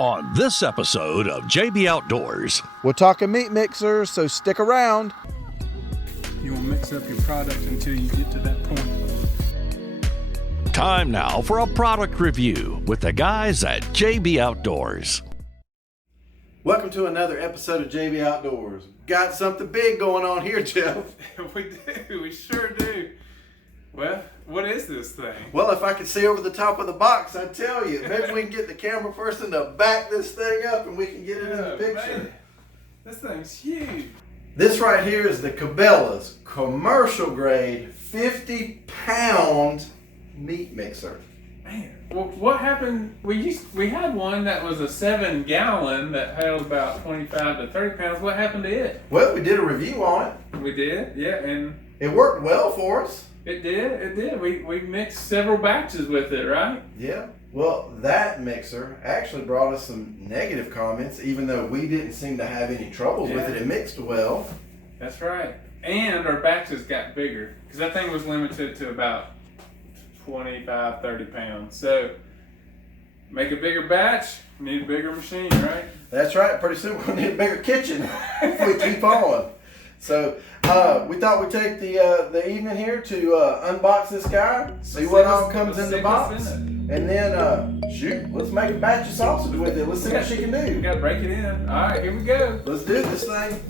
On this episode of JB Outdoors, we're talking meat mixers, so stick around. You will mix up your product until you get to that point. Time now for a product review with the guys at JB Outdoors. Welcome to another episode of JB Outdoors. Got something big going on here, Jeff. We do, we sure do. Well, what is this thing? Well, if I could see over the top of the box, I'd tell you. Maybe we can get the camera person to back this thing up and we can get it in the picture. Man, this thing's huge. This right here is the Cabela's commercial grade 50-pound meat mixer. Man, well, what happened? We had one that was a 7-gallon that held about 25 to 30 pounds. What happened to it? Well, we did a review on it. We did, yeah, and it worked well for us. It did. We mixed several batches with it, right? Yeah. Well, that mixer actually brought us some negative comments, even though we didn't seem to have any troubles with it. It mixed well. That's right. And our batches got bigger, because that thing was limited to about 25, 30 pounds. So, make a bigger batch, need a bigger machine, right? That's right. Pretty soon we'll need a bigger kitchen if we keep on. So, we thought we'd take the evening here to unbox this guy, see what all comes in the box, and then, let's make a batch of sausage with it. Let's see what she can do. We gotta break it in. All right, here we go. Let's do this thing.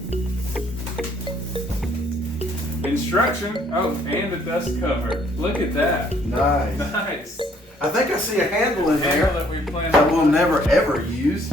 Instruction. Oh, and a dust cover. Look at that. Nice. Nice. I think I see a handle in Handle there that we plan that we'll never ever use.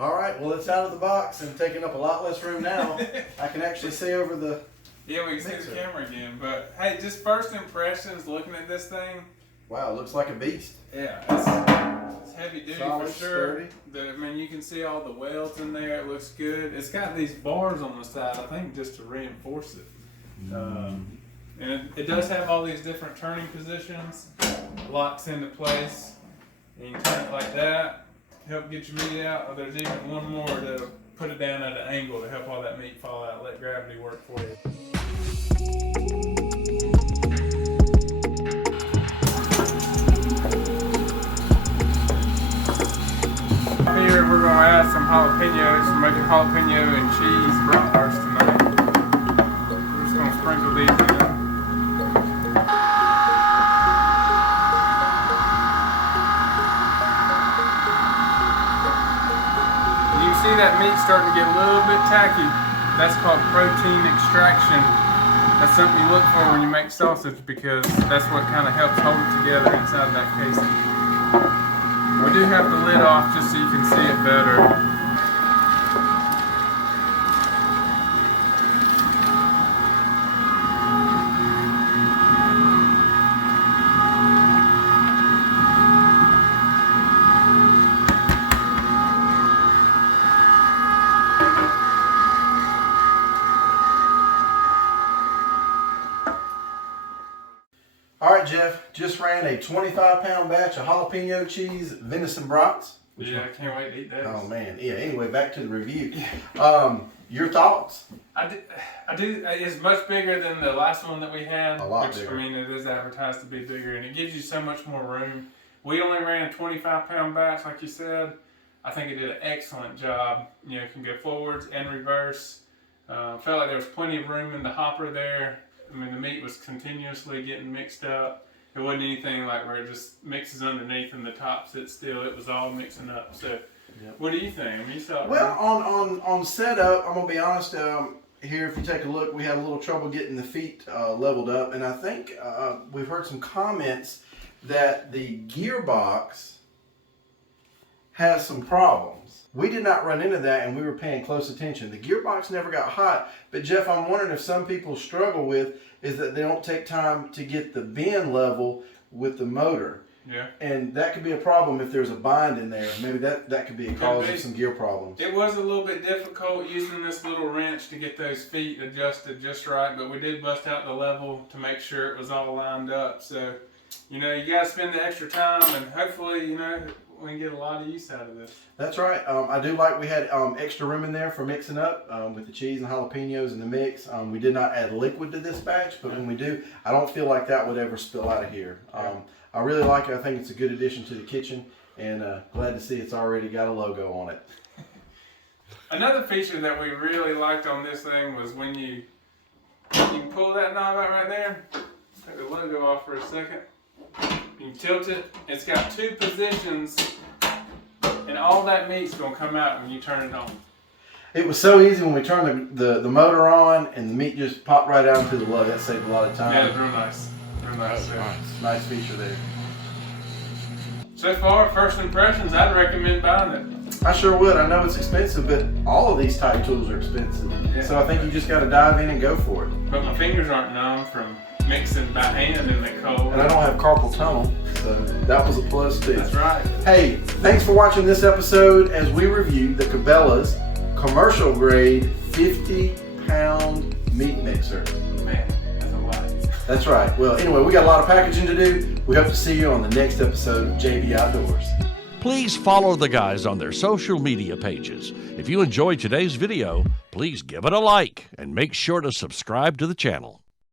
All right, well, it's out of the box and taking up a lot less room now. I can actually see over the Yeah, we can see the camera again. But hey, just first impressions looking at this thing. Wow, it looks like a beast. Yeah, it's heavy duty Solid, for sure. sturdy. I mean, you can see all the welds in there. It looks good. It's got these bars on the side, I think, just to reinforce it. And it does have all these different turning positions. It locks into place. And you can turn it like that. Help get your meat out, or there's even one more that'll put it down at an angle to help all that meat fall out, let gravity work for you. Here we're going to add some jalapenos, make a jalapeno and cheese bratwurst tonight. We're just going to sprinkle these in. See that meat starting to get a little bit tacky. That's called protein extraction. That's something you look for when you make sausage, because that's what kind of helps hold it together inside that casing. We do have the lid off just so you can see it better. All right, Jeff, just ran a 25-pound batch of jalapeno cheese venison brats. Yeah, I can't wait to eat those. Oh, man. Yeah, anyway, back to the review. Your thoughts? I do. It's much bigger than the last one that we had. A lot which, bigger. I mean, it is advertised to be bigger, and it gives you so much more room. We only ran a 25-pound batch, like you said. I think it did an excellent job. You know, it can go forwards and reverse. Felt like there was plenty of room in the hopper there. I mean, the meat was continuously getting mixed up. It wasn't anything like where it just mixes underneath and the top sits still. It was all mixing up. So, What do you think? I mean, you saw it. Well, on setup, I'm gonna be honest. Here, if you take a look, we had a little trouble getting the feet leveled up, and I think we've heard some comments that the gearbox has some problems. We did not run into that, and we were paying close attention. The gearbox never got hot, but Jeff, I'm wondering if some people struggle with is that they don't take time to get the bend level with the motor. Yeah. And that could be a problem if there's a bind in there. Maybe that could be a cause of some gear problems. It was a little bit difficult using this little wrench to get those feet adjusted just right, but we did bust out the level to make sure it was all lined up. So, you know, you got to spend the extra time, and hopefully, you know, we can get a lot of use out of this. That's right. I do like we had extra room in there for mixing up with the cheese and jalapenos in the mix. We did not add liquid to this batch, but when we do, I don't feel like that would ever spill out of here. I really like it. I think it's a good addition to the kitchen, and glad to see it's already got a logo on it. Another feature that we really liked on this thing was when you can pull that knob out right there, take the logo off for a second, you can tilt it. It's got 2 positions, and all that meat's going to come out when you turn it on. It was so easy when we turned the motor on, and the meat just popped right out into the lug. That saved a lot of time. Yeah, it was real nice. Real nice. Nice feature there. So far, first impressions, I'd recommend buying it. I sure would. I know it's expensive, but all of these type tools are expensive. Yeah. So I think you just got to dive in and go for it. But my fingers aren't numb from mixing by hand in the cold. And I don't have carpal tunnel, so that was a plus too. That's right. Hey, thanks for watching this episode as we review the Cabela's commercial grade 50-pound meat mixer. Man, that's a lot. That's right. Well, anyway, we got a lot of packaging to do. We hope to see you on the next episode of JB Outdoors. Please follow the guys on their social media pages. If you enjoyed today's video, please give it a like and make sure to subscribe to the channel.